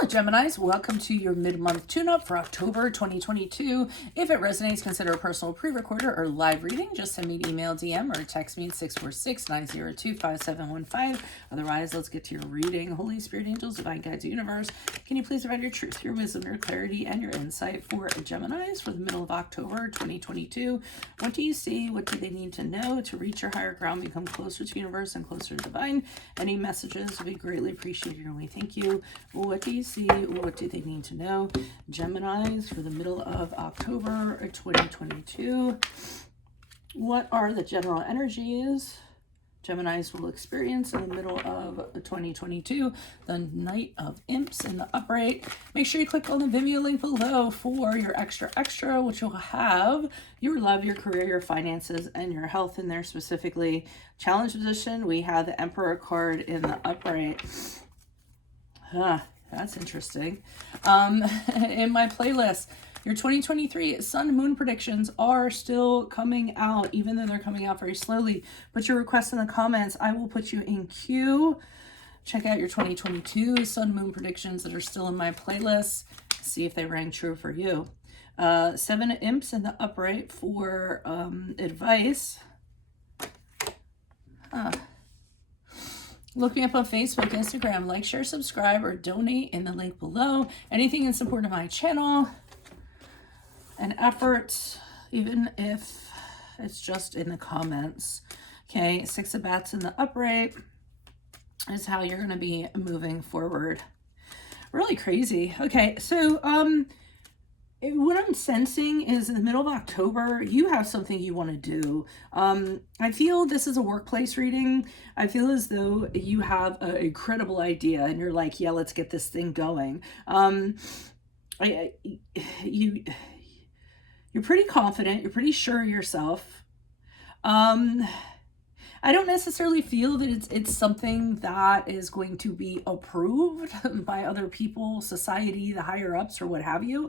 Hello Geminis, welcome to your mid-month tune-up for October 2022. If it resonates, consider a personal pre-recorder or live reading. Just send me an email, DM, or text me at 646-902-5715. Otherwise, let's get to your reading. Holy Spirit, angels, divine guides, universe, can you please provide your truth, your wisdom, your clarity, and your insight for Geminis for the middle of October 2022? What do you see? What do they need to know to reach your higher ground, become closer to universe and closer to divine? Any messages would be greatly appreciated, and we thank you. What do you see? What do they need to know? Geminis for the middle of October 2022. What are the general energies Geminis will experience in the middle of 2022? The Knight of Imps in the upright. Make sure you click on the Vimeo link below for your extra, which will have your love, your career, your finances, and your health in there specifically. Challenge position, we have the Emperor card in the upright. That's interesting. In my playlist, your 2023 sun moon predictions are still coming out, even though they're coming out very slowly. Put your requests in the comments. I will put you in queue. Check out your 2022 sun moon predictions that are still in my playlist. See if they rang true for you. 7 imps in the upright for advice. Look me up on Facebook, Instagram, like, share, subscribe, or donate in the link below. Anything in support of my channel and efforts, even if it's just in the comments. Okay, 6 of bats in the upright is how you're going to be moving forward. Really crazy. Okay, so what I'm sensing is in the middle of October, you have something you want to do. I feel this is a workplace reading. I feel as though you have an incredible idea and you're like, yeah, let's get this thing going. You're pretty confident. You're pretty sure of yourself. I don't necessarily feel that it's something that is going to be approved by other people, society, the higher ups, or what have you.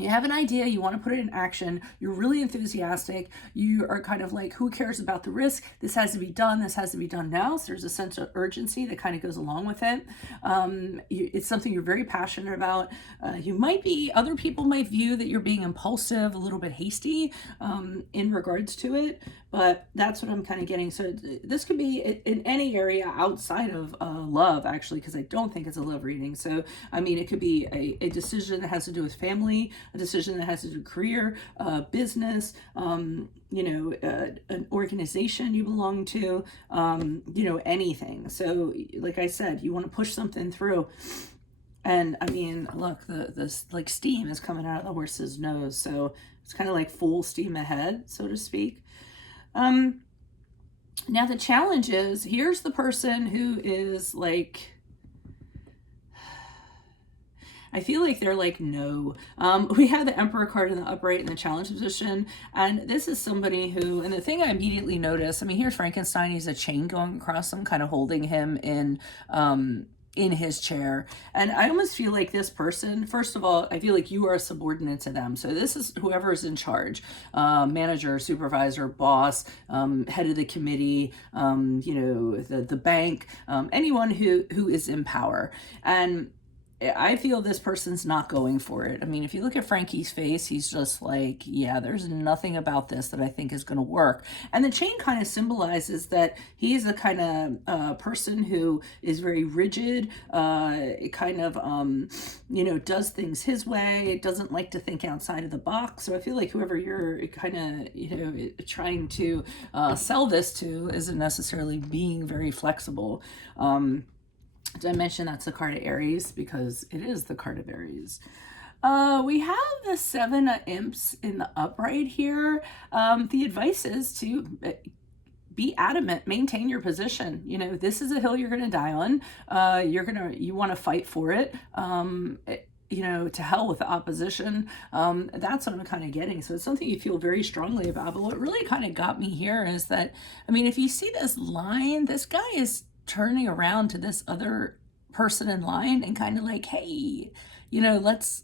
You have an idea, you want to put it in action, you're really enthusiastic, you are kind of like, who cares about the risk? This has to be done, this has to be done now. So there's a sense of urgency that kind of goes along with it. It's something you're very passionate about. Other people might view that you're being impulsive, a little bit hasty in regards to it, but that's what I'm kind of getting. So this could be in any area outside of love, actually, because I don't think it's a love reading. So, I mean, it could be a decision that has to do with family, a decision that has to do with career, business, an organization you belong to, anything. So like I said, you want to push something through. And I mean, look, this like steam is coming out of the horse's nose. So it's kind of like full steam ahead, so to speak. Now the challenge is, here's the person who is like, I feel like they're like, no. We have the Emperor card in the upright in the challenge position. And this is somebody who, and the thing I immediately noticed, I mean, here's Frankenstein. He's a chain going across him, kind of holding him in his chair. And I almost feel like this person, first of all, I feel like you are a subordinate to them. So this is whoever is in charge, manager, supervisor, boss, head of the committee, the bank, anyone who is in power. And I feel this person's not going for it. I mean, if you look at Frankie's face, he's just like, yeah, there's nothing about this that I think is going to work. And the chain kind of symbolizes that he's the kind of person who is very rigid, kind of, does things his way, doesn't like to think outside of the box. So I feel like whoever you're kind of, trying to sell this to isn't necessarily being very flexible. Did I mention that's the card of Aries? Because it is the card of Aries. We have the 7 of Imps in the upright here. The advice is to be adamant, maintain your position. This is a hill you're going to die on. You want to fight for it. To hell with the opposition. That's what I'm kind of getting. So it's something you feel very strongly about. But what really kind of got me here is that, I mean, if you see this line, this guy is turning around to this other person in line and kind of like, hey, you know, let's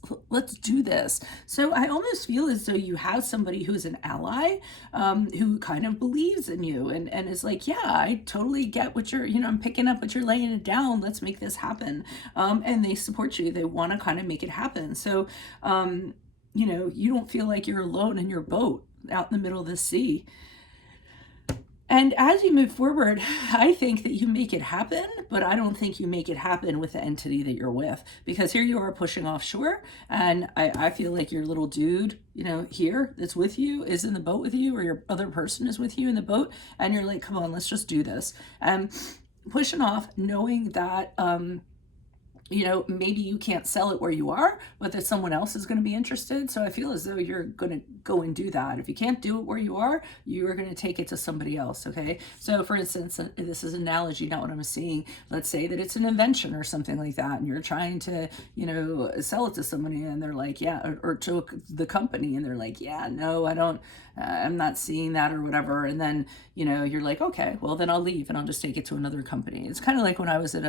do this. So I almost feel as though you have somebody who's an ally, who kind of believes in you and is like, yeah, I totally get what you're, you know, I'm picking up what you're laying it down. Let's make this happen. And they support you. They want to kind of make it happen. So, you know, you don't feel like you're alone in your boat out in the middle of the sea. And as you move forward, I think that you make it happen, but I don't think you make it happen with the entity that you're with, because here you are pushing offshore, and I feel like your little dude, you know, here that's with you is in the boat with you, or your other person is with you in the boat, and you're like, come on, let's just do this. And pushing off, knowing that, you know, maybe you can't sell it where you are, but that someone else is going to be interested. So I feel as though you're going to go and do that. If you can't do it where you are, you are going to take it to somebody else. Okay. So for instance, this is an analogy, not what I'm seeing. Let's say that it's an invention or something like that, and you're trying to, you know, sell it to somebody, and they're like, yeah, or to the company, and they're like, yeah, no, I don't, I'm not seeing that or whatever. And then, you know, you're like, okay, well then I'll leave and I'll just take it to another company. It's kind of like when I was at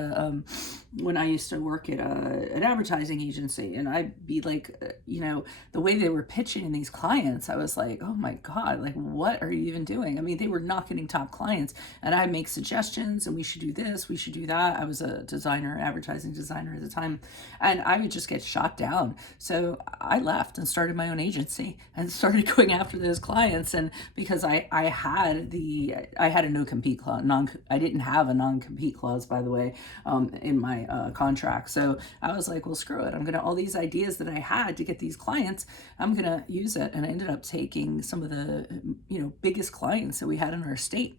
when I used to work at an advertising agency, and I'd be like, you know, the way they were pitching these clients, I was like, oh my God, like, what are you even doing? I mean, they were not getting top clients, and I'd make suggestions, and we should do this, we should do that. I was a designer, advertising designer at the time, and I would just get shot down. So I left and started my own agency and started going after those clients. And because I had a no-compete clause, I didn't have a non-compete clause, by the way, in my contract. So I was like, well, screw it. I'm going to, all these ideas that I had to get these clients, I'm going to use it. And I ended up taking some of the, you know, biggest clients that we had in our state.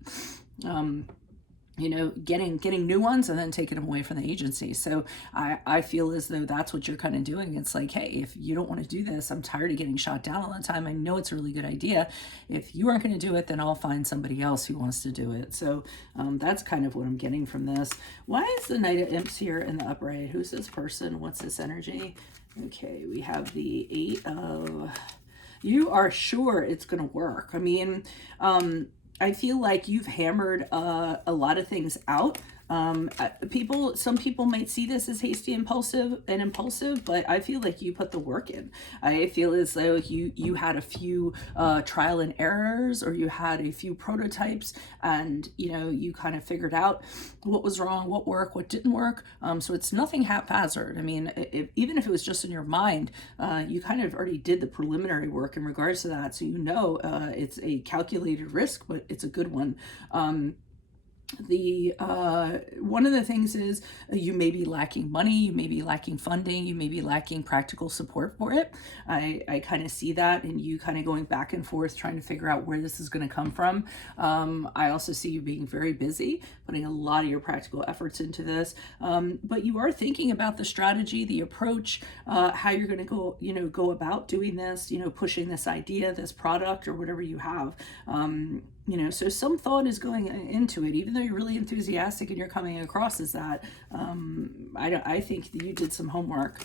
You know, getting new ones and then taking them away from the agency. So I feel as though that's what you're kind of doing. It's like, hey, if you don't want to do this, I'm tired of getting shot down all the time. I know it's a really good idea. If you aren't going to do it, then I'll find somebody else who wants to do it. So that's kind of what I'm getting from this. Why is the Knight of Imps here in the upright? Who's this person? What's this energy? Okay, we have the 8 of... You are sure it's going to work. I mean, I feel like you've hammered a lot of things out. Some people might see this as hasty, impulsive, but I feel like you put the work in. I feel as though you had a few trial and errors, or you had a few prototypes, and you know, you kind of figured out what was wrong, what worked, what didn't work. So it's nothing haphazard. I mean, even if it was just in your mind, you kind of already did the preliminary work in regards to that. So you know, it's a calculated risk, but it's a good one. One of the things is you may be lacking money, you may be lacking funding, you may be lacking practical support for it. I kind of see that, and you kind of going back and forth trying to figure out where this is going to come from. I also see you being very busy, putting a lot of your practical efforts into this, but you are thinking about the strategy, the approach, how you're going to go about doing this, you know, pushing this idea, this product, or whatever you have. You know, so some thought is going into it, even though you're really enthusiastic and you're coming across as that. I think that you did some homework.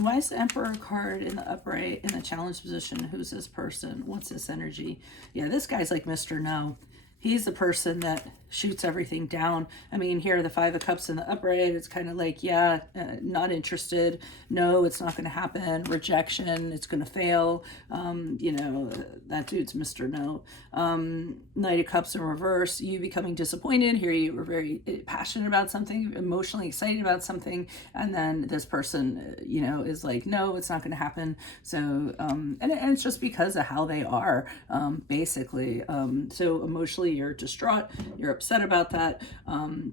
Why is the Emperor card in the upright in the challenge position? Who's this person? What's this energy? Yeah, this guy's like Mr. No. He's the person that shoots everything down. I mean, here are the 5 of Cups in the upright. It's kind of like, yeah, not interested. No, it's not going to happen. Rejection. It's going to fail. You know, that dude's Mr. No. Knight of Cups in reverse. You becoming disappointed. Here you were very passionate about something, emotionally excited about something, and then this person, you know, is like, no, it's not going to happen. So, and it's just because of how they are, basically. So emotionally, you're distraught. You're upset about that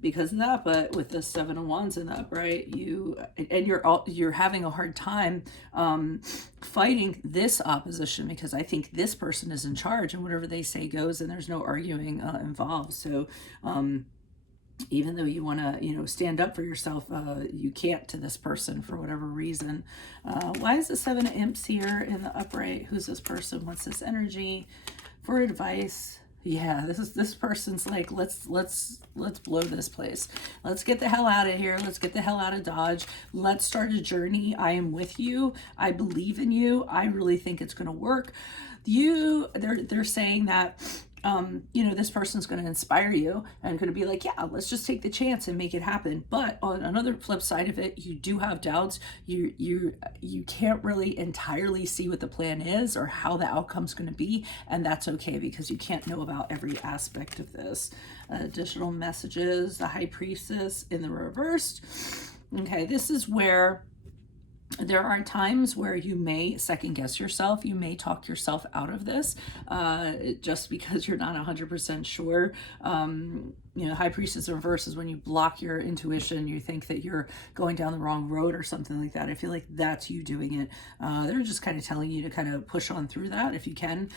because of that. But with the 7 of Wands in the upright, you're having a hard time fighting this opposition, because I think this person is in charge, and whatever they say goes, and there's no arguing involved. So even though you want to, you know, stand up for yourself, you can't to this person for whatever reason. Why is the 7 of Imps here in the upright? Who's this person? What's this energy? For advice. Yeah, this person's like, let's blow this place. Let's get the hell out of here. Let's get the hell out of Dodge. Let's start a journey. I am with you. I believe in you. I really think it's going to work. They're saying that you know, this person's going to inspire you and going to be like, yeah, let's just take the chance and make it happen. But on another flip side of it, you do have doubts. You can't really entirely see what the plan is or how the outcome's going to be, and that's okay because you can't know about every aspect of this. Additional messages, the High Priestess in the reversed. Okay, this is where there are times where you may second guess yourself. You may talk yourself out of this just because you're not 100% sure. You know, High Priestess in reverse is when you block your intuition. You think that you're going down the wrong road or something like that. I feel like that's you doing it. They're just kind of telling you to kind of push on through that if you can.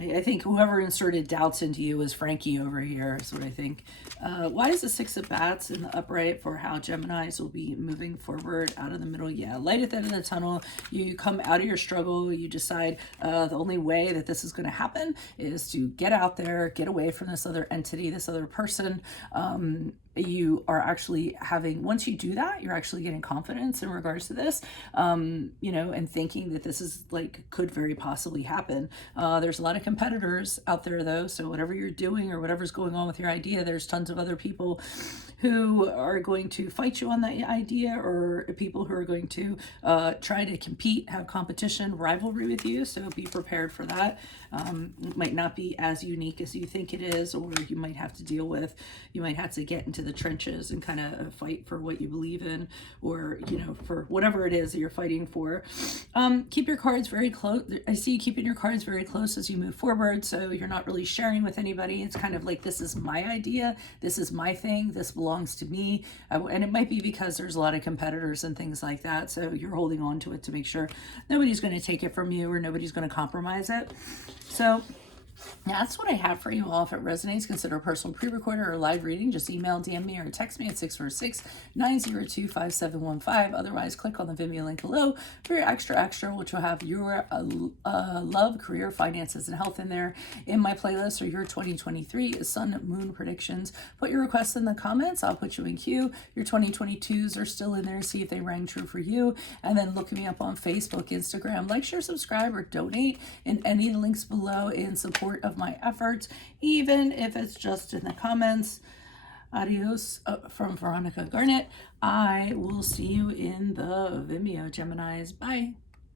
I think whoever inserted doubts into you is Frankie over here, is what I think. Why is the Six of Bats in the upright for how Geminis will be moving forward out of the middle? Yeah, light at the end of the tunnel. You come out of your struggle. You decide the only way that this is going to happen is to get out there, get away from this other entity, this other person. You are actually having, once you do that, you're actually getting confidence in regards to this, you know, and thinking that this is like, could very possibly happen. There's a lot of competitors out there though. So whatever you're doing or whatever's going on with your idea, there's tons of other people who are going to fight you on that idea, or people who are going to try to compete, have competition, rivalry with you. So be prepared for that. It might not be as unique as you think it is, or you might have to deal with, you might have to get into the trenches and kind of fight for what you believe in, or, you know, for whatever it is that you're fighting for. Keep your cards very close. I see you keeping your cards very close as you move forward. So you're not really sharing with anybody. It's kind of like, this is my idea. This is my thing. This belongs to me. And it might be because there's a lot of competitors and things like that. So you're holding on to it to make sure nobody's going to take it from you or nobody's going to compromise it. So that's what I have for you all. If it resonates, consider a personal pre-recorder or live reading. Just email, DM me, or text me at 646-902-5715. Otherwise, click on the Vimeo link below for your extra, which will have your love, career, finances, and health in there. In my playlist, or your 2023 Sun Moon predictions. Put your requests in the comments. I'll put you in queue. Your 2022s are still in there. See if they rang true for you. And then look me up on Facebook, Instagram. Like, share, subscribe, or donate in any of the links below in support of my efforts, even if it's just in the comments. Adios from Veronica Garnet. I will see you in the Vimeo, Geminis. Bye.